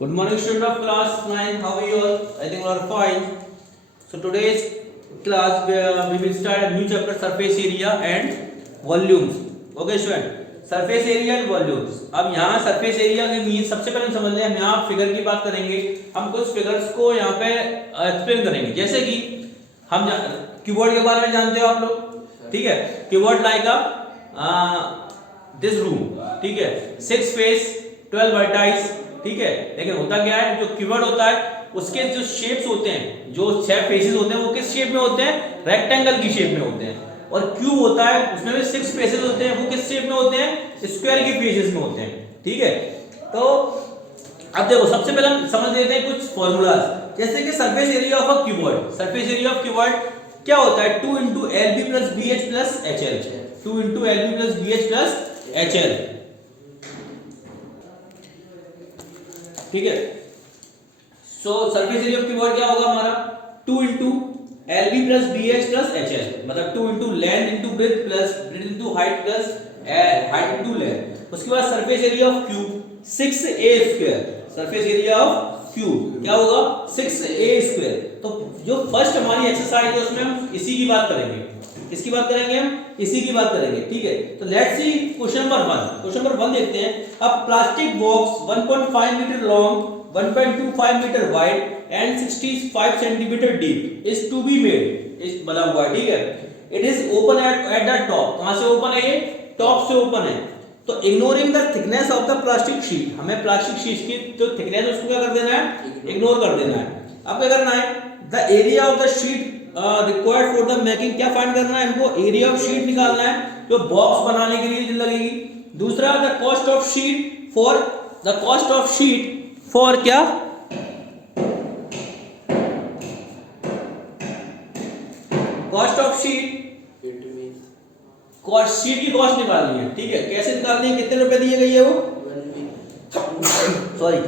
Good morning, student of class 9. How are you all? I think you are fine. So today's class we will start a new chapter, surface area and volumes. Okay, student. Surface area and volumes. अब यहाँ surface area के mean सबसे पहले हम समझ लें. हम यहाँ फिगर की बात करेंगे. हम कुछ फिगर्स को यहाँ पे एक्सप्लेन करेंगे. जैसे कि हम क्यूबोर्ड के बारे में जानते हो आप लोग, ठीक है. क्यूबोर्ड लाइक दिस रूम, ठीक है. 6 फेस 12 वर्टाइस, ठीक है. लेकिन होता क्या है, जो कीवर्ड होता है उसके जो शेप्स होते हैं, जो 6 फेसेस होते हैं वो किस शेप में होते हैं? रेक्टेंगल की शेप में होते हैं. और क्यूब होता है उसमें भी 6 फेसेस होते हैं, वो किस शेप में होते हैं? स्क्वायर की फेसेस में होते हैं, ठीक है. तो अब देखो सबसे पहले हम समझ लेते हैं कुछ फॉर्मूलाज. जैसे कि surface area of a cuboid. Surface area of cuboid क्या होता है? 2 × LB + BH + HL. 2 × LB + BH + HL, ठीक है. सो सरफेस एरिया ऑफ क्यूबॉइड क्या होगा हमारा? 2 × LB + BH + HL, मतलब 2 × length × breadth plus breadth × height plus height × length. उसके बाद surface area of cube 6a². Surface area of cube क्या होगा? 6a². तो जो फर्स्ट हमारी एक्सरसाइज है उसमें हम इसी की बात करेंगे. किसकी बात करेंगे? हम इसी की बात करेंगे, ठीक है. तो let's see question number 1. Question number 1 देखते हैं. अब plastic box 1.5 metre long, 1.25 metre wide and 65 centimeter deep is to be made. इस बना हुआ है, ठीक है. It is open at the top. कहाँ से ओपन है? ये टॉप से ओपन है. तो ignoring the thickness of the plastic sheet, हमें प्लास्टिक शीट की जो थिकनेस है उसको क्या कर देना है? इग्नोर कर देना है. अब क्या करना है? The area of the sheet required for the making, क्या फाइंड करना है हमको? एरिया ऑफ शीट निकालना है जो बॉक्स बनाने के लिए लगेगी. दूसरा the cost of sheet for क्या? कॉस्ट ऑफ शीट की कॉस्ट निकालनी है, ठीक है. कैसे निकालनी है? कितने रुपए दिए गई है वो? सॉरी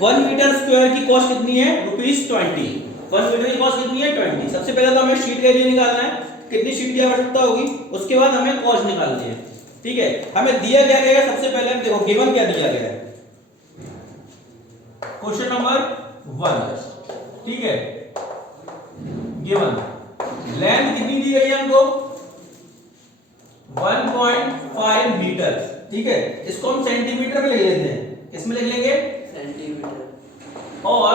1 मीटर स्क्वायर की कॉस्ट कितनी है? ₹20. 1 मीटर की कॉस्ट कितनी है? 20. सबसे पहले तो हमें शीट का एरिया निकालना है, कितनी शीट की आवश्यकता होगी. उसके बाद हमें कॉस्ट निकालनी है, ठीक है. हमें दिया क्या गया है? सबसे पहले हम देखो गिवन क्या दिया गया है. क्वेश्चन नंबर 1, ठीक है. गिवन लेंथ कितनी दी गई है हमको? 1.5 मीटर, ठीक है. इसको हम सेंटीमीटर में लिख लेते हैं. किसमें लिख लेंगे? सेंटीमीटर. और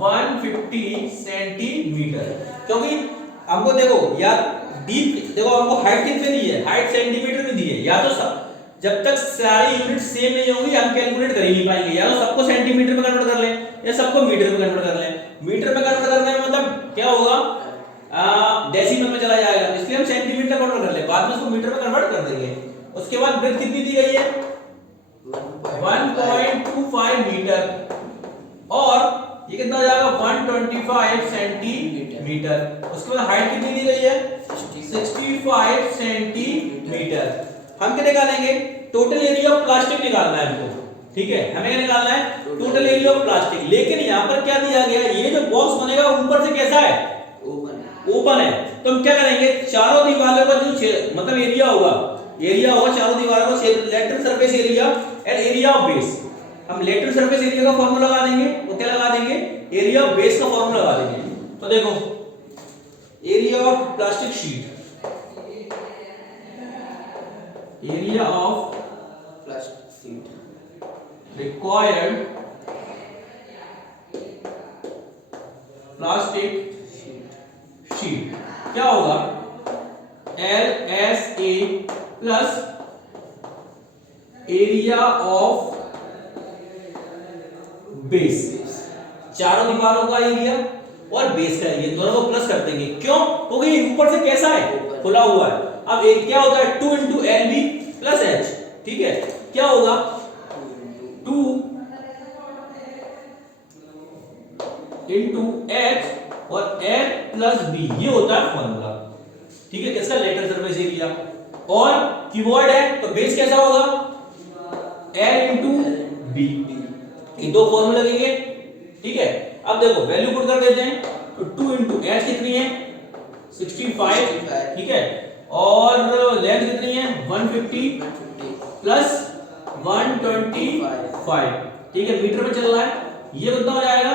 150 सेंटीमीटर, क्योंकि हमको देखो यार डीप, देखो हमको हाइट कितनी दी है? हाइट सेंटीमीटर में दी है. या तो सब जब तक सारी यूनिट सेम नहीं होंगी हम कैलकुलेट कर ही नहीं पाएंगे. या तो सबको सेंटीमीटर में कन्वर्ट कर लें या सबको मीटर में कन्वर्ट कर लें. मीटर में कन्वर्ट करने में मतलब क्या होगा? डेसिमल में चला जाएगा, इसलिए हम सेंटीमीटर कन्वर्ट कर ले, बाद में उसको मीटर में कन्वर्ट कर देंगे. उसके बाद ब्रेथ कितनी दी गई है? 1.25 मीटर. और ये कितना हो जाएगा? 125 सेंटीमीटर. उसके बाद हाइट कितनी दी गई है? 65 सेंटीमीटर. हम क्या निकालेंगे? टोटल एरिया ऑफ प्लास्टिक निकालना है हमको, ठीक है. हमें क्या निकालना है? Total area of plastic. लेकिन यहाँ पर क्या दिया गया? ये जो बॉक्स बनेगा ऊपर से कैसा है? ओपन है. तो हम क्या करेंगे? चारों दीवारों का जो मतलब एरिया होगा चारों दीवारों का lateral surface area and area of base. हम लेटरल सरफेस एरिया का फॉर्मूला लगा देंगे. वो क्या लगा देंगे? एरिया ऑफ बेस का फॉर्मूला लगा देंगे. तो देखो area of plastic sheet, area of plastic sheet required plastic sheet क्या होगा? LSA plus area of base. चारों दीवारों का एरिया और बेस का एरिया दोनों को प्लस कर देंगे. क्यों? क्योंकि ऊपर से कैसा है? खुला हुआ है. अब एक क्या होता है? 2 × LB + H, ठीक है. क्या होगा? 2 × H और L + B, ये होता है फॉर्मूला, ठीक है. किसका? Lateral surface area. और कीवर्ड है तो बेस कैसा होगा? L × B. ये दो फॉर्मूला लगेंगे, ठीक है. अब देखो वैल्यू पुट कर देते हैं. तो 2 × H कितनी है? 65, ठीक है. और लेंथ कितनी है? 150 प्लस 125, ठीक है, मीटर में चल रहा है, ये कितना हो जाएगा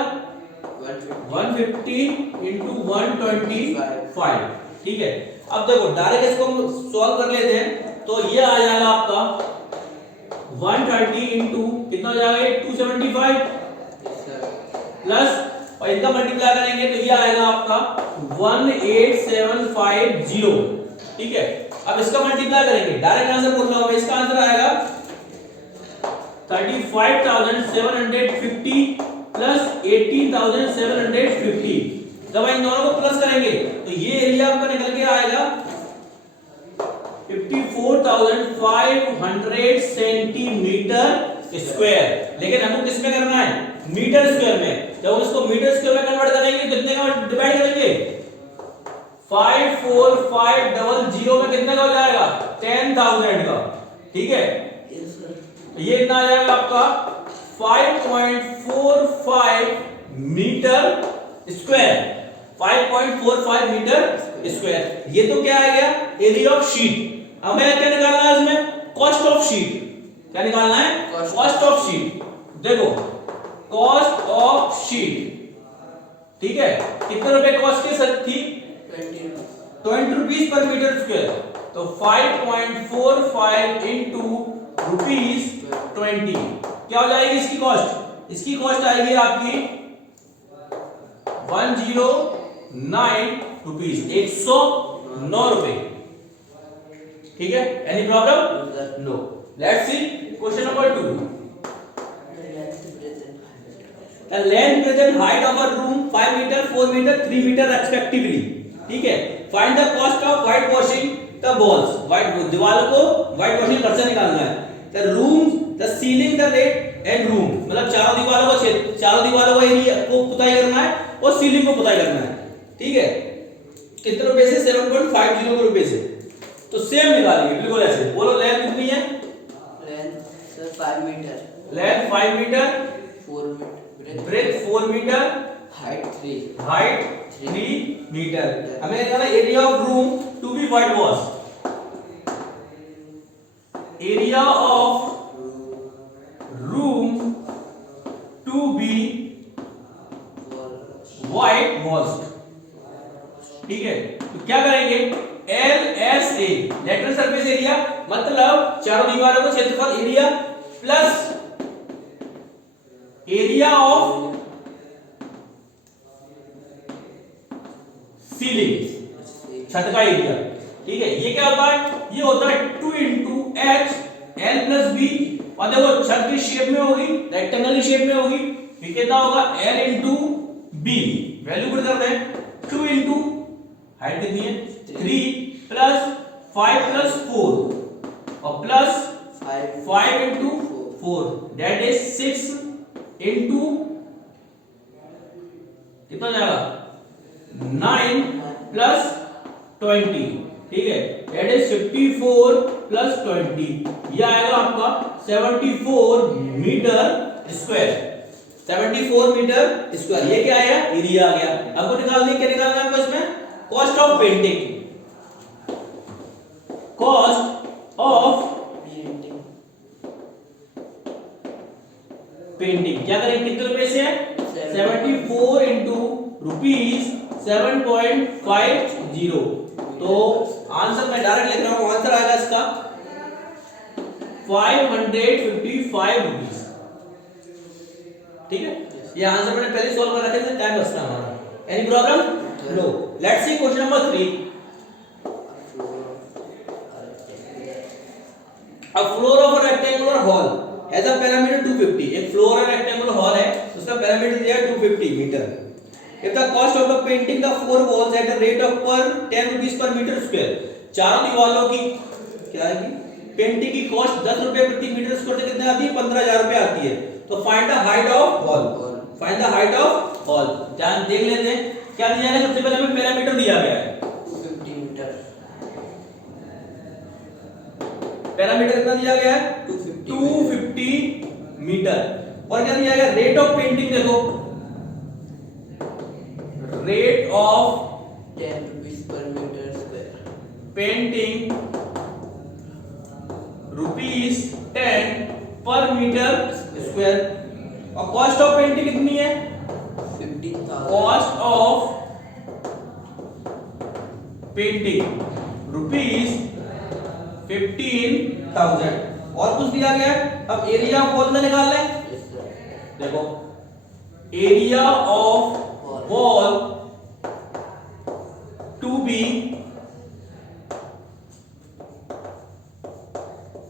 150 इंटू 125, ठीक है। अब देखो डायरेक्ट इसको सॉल्व कर लेते हैं, तो ये आ जाएगा आपका 130 इंटू कितना हो जाएगा 275 प्लस, और इनका मल्टीप्लाई करेंगे तो ये आएगा आपका 18750, ठीक है। अब इसका मल्टीप्लाई करेंगे, डायरेक्ट आंसर बोल रहा हूं मैं, इसका आंसर आएगा 35,750 प्लस 18,750। जब इन दोनों को प्लस करेंगे तो ये एरिया आपका निकल के आएगा 54,500 सेंटीमीटर स्क्वायर। लेकिन हमको किस में करना है, मीटर स्क्वायर में। जब हम इसको मीटर स्क्वायर में कन्वर्ट करेंगे तो कितने का डिवाइड करेंगे, 54500 में कितने का हो जाएगा 10,000 का, ठीक है। ये इतना आ जाएगा आपका 5.45 मीटर स्क्वायर, 5.45 मीटर स्क्वायर। ये तो क्या आ गया, एरिया ऑफ शीट। हमें क्या निकालना है इसमें, कॉस्ट ऑफ शीट। क्या निकालना है, कॉस्ट ऑफ शीट। देखो कॉस्ट ऑफ शीट, ठीक है, कितने रुपए कॉस्ट की थी 20 रुपीज पर मीटर स्क्वायर। तो 5.45 इंटू रुपीज 20 क्या हो जाएगी इसकी कॉस्ट, इसकी कॉस्ट आएगी आपकी 109 रुपीज, 109 रुपए, ठीक है। Any problem, no. Let's see question number 2। The length, breadth and height of a room 5 meter, 4 meter, 3 meter respectively, ठीक है। Find the cost of white washing the walls, white दीवारों को white washing खर्चा निकालना है। The rooms, the ceiling, the rate and room, मतलब चारों दीवारों को एरिया को पुताई करना है और सीलिंग को पुताई करना है, ठीक है। कितने रुपए से, 7.50 रुपए से। तो सेम निकालेंगे बिल्कुल ऐसे। बोलो लेंथ कितनी है, length sir 5 metre, length 5 metre, 4 metre, breadth 4 metre, height 3 metre. हमें निकालना area of room to be white wash, area of room to be white wash, ठीक है। तो क्या करेंगे, LSA लेटरल सरफेस एरिया, मतलब चारों दीवारों का क्षेत्रफल area plus area of ceiling, छत का एरिया, ठीक है। ये क्या होता है, ये होता है 2 into H L plus B, और देखो छत की शेप में होगी, रेक्टेंगल की शेप में होगी, ये कितना होगा L into B। Value put कर दें, 2 इंटू हाइट कितनी है 3 प्लस 5 प्लस 4 और plus 5 into 4 that is 6 into कितना जाएगा 9 प्लस 20, ठीक है, दैट इज 54 प्लस 20, ये आएगा आपका 74 मीटर स्क्वायर, 74 मीटर स्क्वायर। ये क्या आया, एरिया आ गया। हमको निकालनी, क्या निकालना है हमको इसमें, cost of painting, cost of painting. क्या करेंगे, कितने रुपए से है 74 इंटू रुपीज 7.50। तो आंसर मैं डायरेक्ट लिख रहा हूं, आंसर आएगा इसका 555 रुपीज, ठीक है। ये आंसर मैंने पहले सॉल्व कर रखे थे, टाइम बचता हमारा। Any problem, no. Let's see question number 3। A floor of a rectangular hall has a perimeter 250. एक फ्लोर है, रेक्टेंगुलर हॉल है, उसका पैरामीटर दिया है 250 metre. If the cost of the painting the four walls at a rate of per 10 rupees per meter square, चारों दीवारों की क्या आएगी, पेंटिंग की कॉस्ट 10 रुपए प्रति मीटर स्क्वायर से कितने आती है, 15,000 रुपए आती है। तो find the height of hall, find the height of hall. ध्यान देख लेते हैं क्या दिया है। सबसे पहले हमें पैरामीटर दिया गया है 250 मीटर, पैरामीटर कितना दिया गया है 250 मीटर। और क्या दिया गया, रेट ऑफ पेंटिंग, देखो रेट ऑफ 10 रुपीस पर मीटर स्क्वायर, पेंटिंग रुपीस 10 पर मीटर स्क्वायर। और कॉस्ट ऑफ पेंटिंग कितनी है? 15,000 कॉस्ट ऑफ पेंटिंग रुपीज 15,000। और कुछ दिया गया है। अब एरिया ऑफ वॉल में निकाल लें। Yes, sir. देखो area of wall to be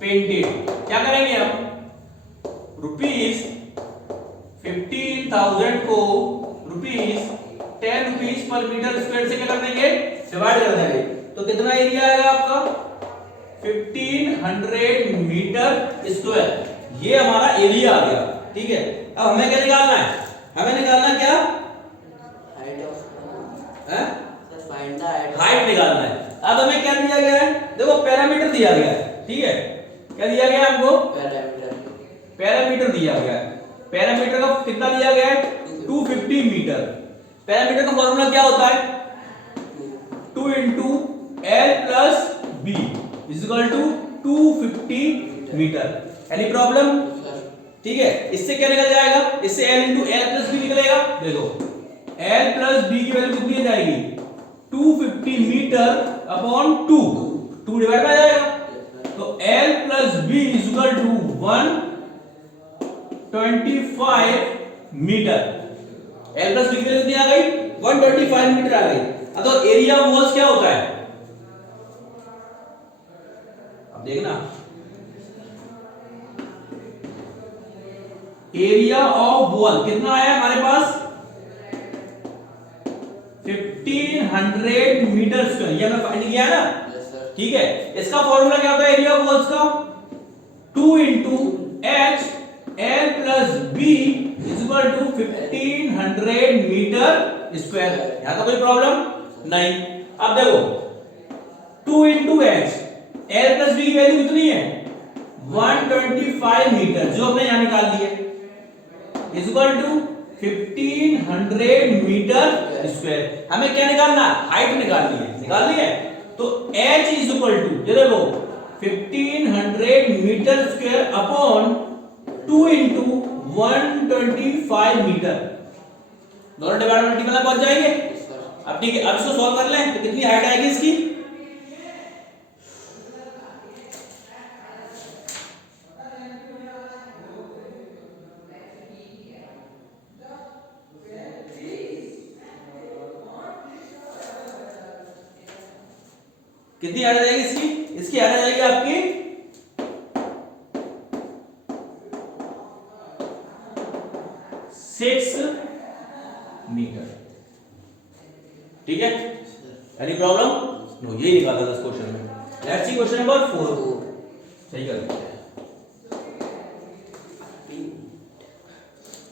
painted क्या करेंगे हम? रुपीज 15,000 को रुपीज 10 रुपीज पर मीटर स्क्वायर से क्या कर देंगे? डिवाइड कर देंगे। तो कितना एरिया आएगा आपका? 1500 मीटर स्क्वायर। ये हमारा एरिया आ गया। ठीक है, अब हमें क्या निकालना है? हमें निकालना क्या Height of है? sir, find the height of height निकालना है। अब हमें क्या दिया गया है? देखो पैरामीटर दिया गया है। ठीक है, क्या दिया गया है हमको? parameter. पैरामीटर दिया गया है। पैरामीटर का कितना दिया गया है? 250 मीटर। पैरामीटर का फॉर्मूला क्या होता है? 2 into L plus B is equal to 250 metre. Any problem? Sir, ठीक है, इससे क्या निकल जाएगा? इससे L into L plus B निकलेगा। देखो एल प्लस बी की वैल्यू कितनी आ जाएगी? 250 मीटर अपॉन 2 डिवाइड में आ जाएगा। yes, sir. तो L plus B is equal to 125 metre. L plus B की वैल्यू कितनी आ गई? 125 मीटर आ गई। अब तो एरिया ऑफ वॉल्स क्या होता है? अब देखना एरिया ऑफ वॉल कितना आया हमारे पास? 1500 मीटर स्क्वायर। ये हमने फाइंड किया है ना। Yes, sir. ठीक है, इसका फॉर्मूला क्या होता है एरिया ऑफ वॉल्स का? 2 into H L plus B is equal to 1500 metre square. यहां तो कोई प्रॉब्लम नहीं। अब देखो 2 into H L plus B की वैल्यू कितनी है? 125 मीटर, जो हमने यहां निकाल ली है, is equal to 1500 metre square. हमें क्या निकालना है? हाइट निकालनी है। निकाल ली है तो h इज इक्वल टू ये देखो 1500 metre square upon 2 into 125 metre. दोनों डिवाइड मल्टीपल पहुंच जाएंगे। Yes, sir. अब ठीक है, अब इसको सॉल्व कर लें तो कितनी हाइट आएगी इसकी? कितनी हाइट आ जाएगी इसकी? इसकी हाइट आ जाएगी आपकी 6 मीटर। ठीक है, एनी प्रॉब्लम? नो, यही निकाला था इस क्वेश्चन में। Let's see question number 4। सही कर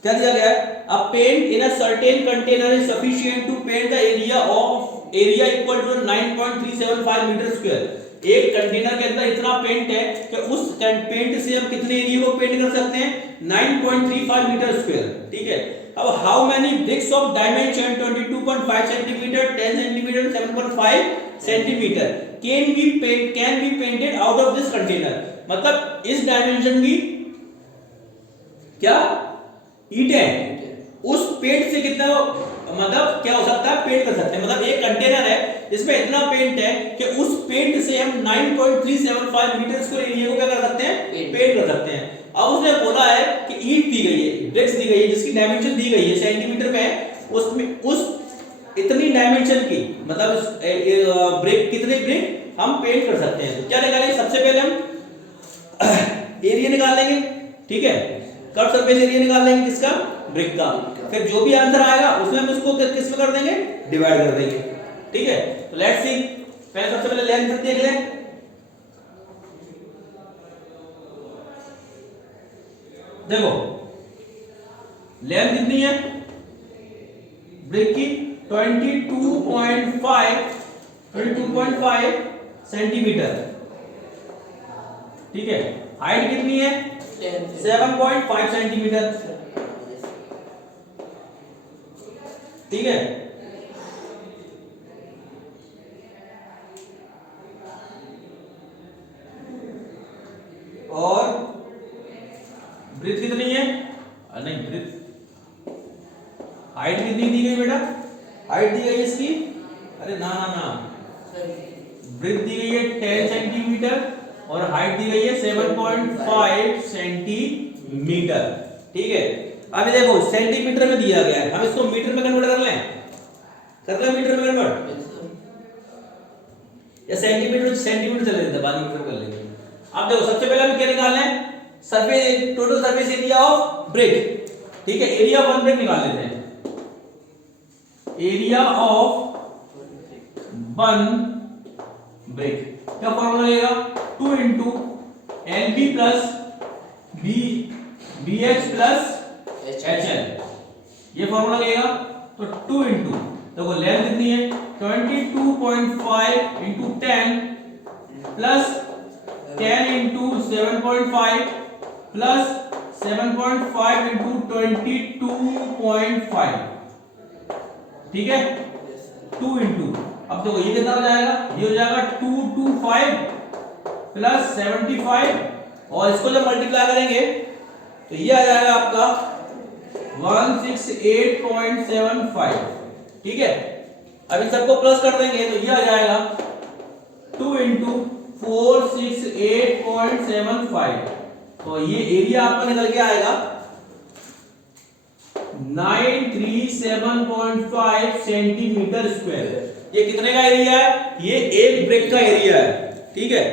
क्या दिया गया है? A paint in a certain container is sufficient to paint the area equal to 9.375 metre square. एक कंटेनर के अंदर इतना पेंट है कि उस पेंट से हम कितने एरिया को पेंट कर सकते हैं? 9.35 मीटर स्क्वायर। ठीक है, अब how many bricks of dimension 22.5 centimetre, 10 centimetre, 7.5 centimetre can be painted out of this container. मतलब इस डायमेंशन की क्या ईंटें उस पेंट से कितना मतलब क्या हो सकता है? पेंट कर सकते हैं। मतलब एक कंटेनर है जिसमें इतना पेंट है कि उस पेंट से हम 9.375 मीटर स्क्वायर एरिया को क्या कर सकते हैं? पेंट कर सकते हैं। अब उसने बोला है कि ईंट दी गई है, ब्रिक्स दी गई है, जिसकी डायमेंशन दी गई है सेंटीमीटर में है, उसमें उस इतनी डायमेंशन की मतलब ब्रिक कितने ब्रिक हम पेंट कर सकते हैं। तो क्या निकालेंगे? सबसे पहले हम एरिया निकाल लेंगे। ठीक है, कर्व सरफेस एरिया निकाल लेंगे किसका? ब्रिक का। फिर जो भी आंसर आएगा उसमें हम उसको किस में कर देंगे? डिवाइड कर देंगे। ठीक है, तो लेट्स सी। पहले सबसे पहले लेंथ देख लें। देखो लेंथ कितनी है ब्रिक की? 22.5 सेंटीमीटर। ठीक है, हाइट कितनी है? 7.5 सेंटीमीटर। ठीक है, और ब्रेथ कितनी है? नहीं, ब्रेथ हाइट कितनी दी गई बेटा? हाइट दी गई इसकी, अरे ना ना ना, ब्रेथ दी गई है 10 सेंटीमीटर और हाइट दी गई है 7.5 सेंटीमीटर। ठीक है, अभी देखो सेंटीमीटर में दिया गया है, हम इसको मीटर में कन्वर्ट कर लें, मीटर में कन्वर्ट, या सेंटीमीटर चले जाते, बाद में मीटर कर लेंगे। अब देखो सबसे पहले हमें क्या निकालना है? Surface, total surface area of brick. ठीक है, एरिया ऑफ वन ब्रिक निकाल लेते हैं। एरिया ऑफ वन ब्रिक क्या फॉर्मूला लगेगा? 2 into L B plus B H plus H L, ये फॉर्मूला लगेगा। तो 2 इंटू, देखो लेंथ कितनी है? 22.5 into 10 plus 10 into 7.5 plus 7.5 into 22.5। ठीक है, 2 इंटू, अब देखो ये कितना हो जाएगा? ये हो जाएगा 225 प्लस 75, और इसको जब मल्टीप्लाई करेंगे तो ये आ जाएगा आपका 168.75। ठीक है, अब इन सबको प्लस कर देंगे तो ये आ जाएगा 2 इंटू 468.75। तो ये एरिया आपका निकल के आएगा 937.5 सेंटीमीटर स्क्वायर। ये कितने का एरिया है? ये एक ब्रिक का एरिया है। ठीक है,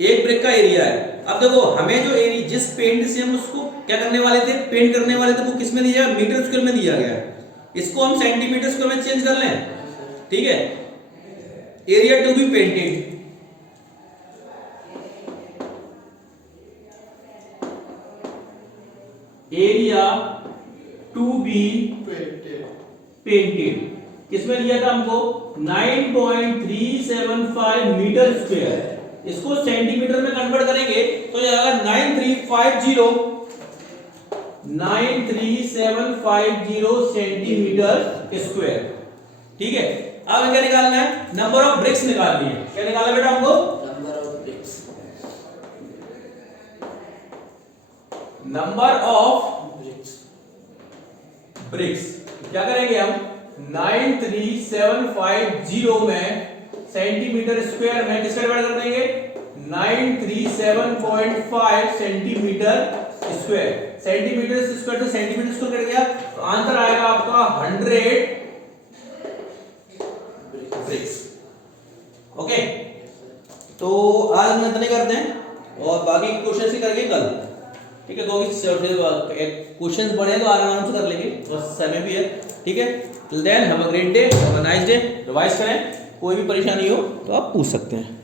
एक ब्रिक का एरिया है। अब देखो हमें जो एरिया, जिस पेंट से हम उसको क्या करने वाले थे, पेंट करने वाले थे, वो किस में दिया? मीटर स्क्वायर में दिया गया है। इसको हम सेंटीमीटर स्क्वायर में चेंज कर लें। ठीक है, area to be painted, area to be painted किसमें दिया था हमको? 9.375 मीटर स्क्वायर। इसको सेंटीमीटर में कन्वर्ट करेंगे तो जाएगा 93750 सेंटीमीटर स्क्वायर। ठीक है, अब क्या निकालना है? नंबर ऑफ ब्रिक्स निकालनी है। क्या निकालना बेटा हमको? Number of BRICS, number of BRICS. क्या करेंगे हम? 93750 में सेंटीमीटर स्क्वायर में किसका डिवाइड कर देंगे? 937.5 सेंटीमीटर स्क्वायर। सेंटीमीटर स्क्वायर तो सेंटीमीटर स्क्वायर कट गया, तो आंसर आएगा आपका 100 ब्रिक्स। ओके, तो आज हम इतने करते हैं और बाकी क्वेश्चन ही करके कल। ठीक है, क्वेश्चंस बड़े हैं तो आराम से कर लेंगे, बस समय भी है। ठीक है, till then have a great day, have a nice day. Revise करें, कोई भी परेशानी हो तो आप पूछ सकते हैं।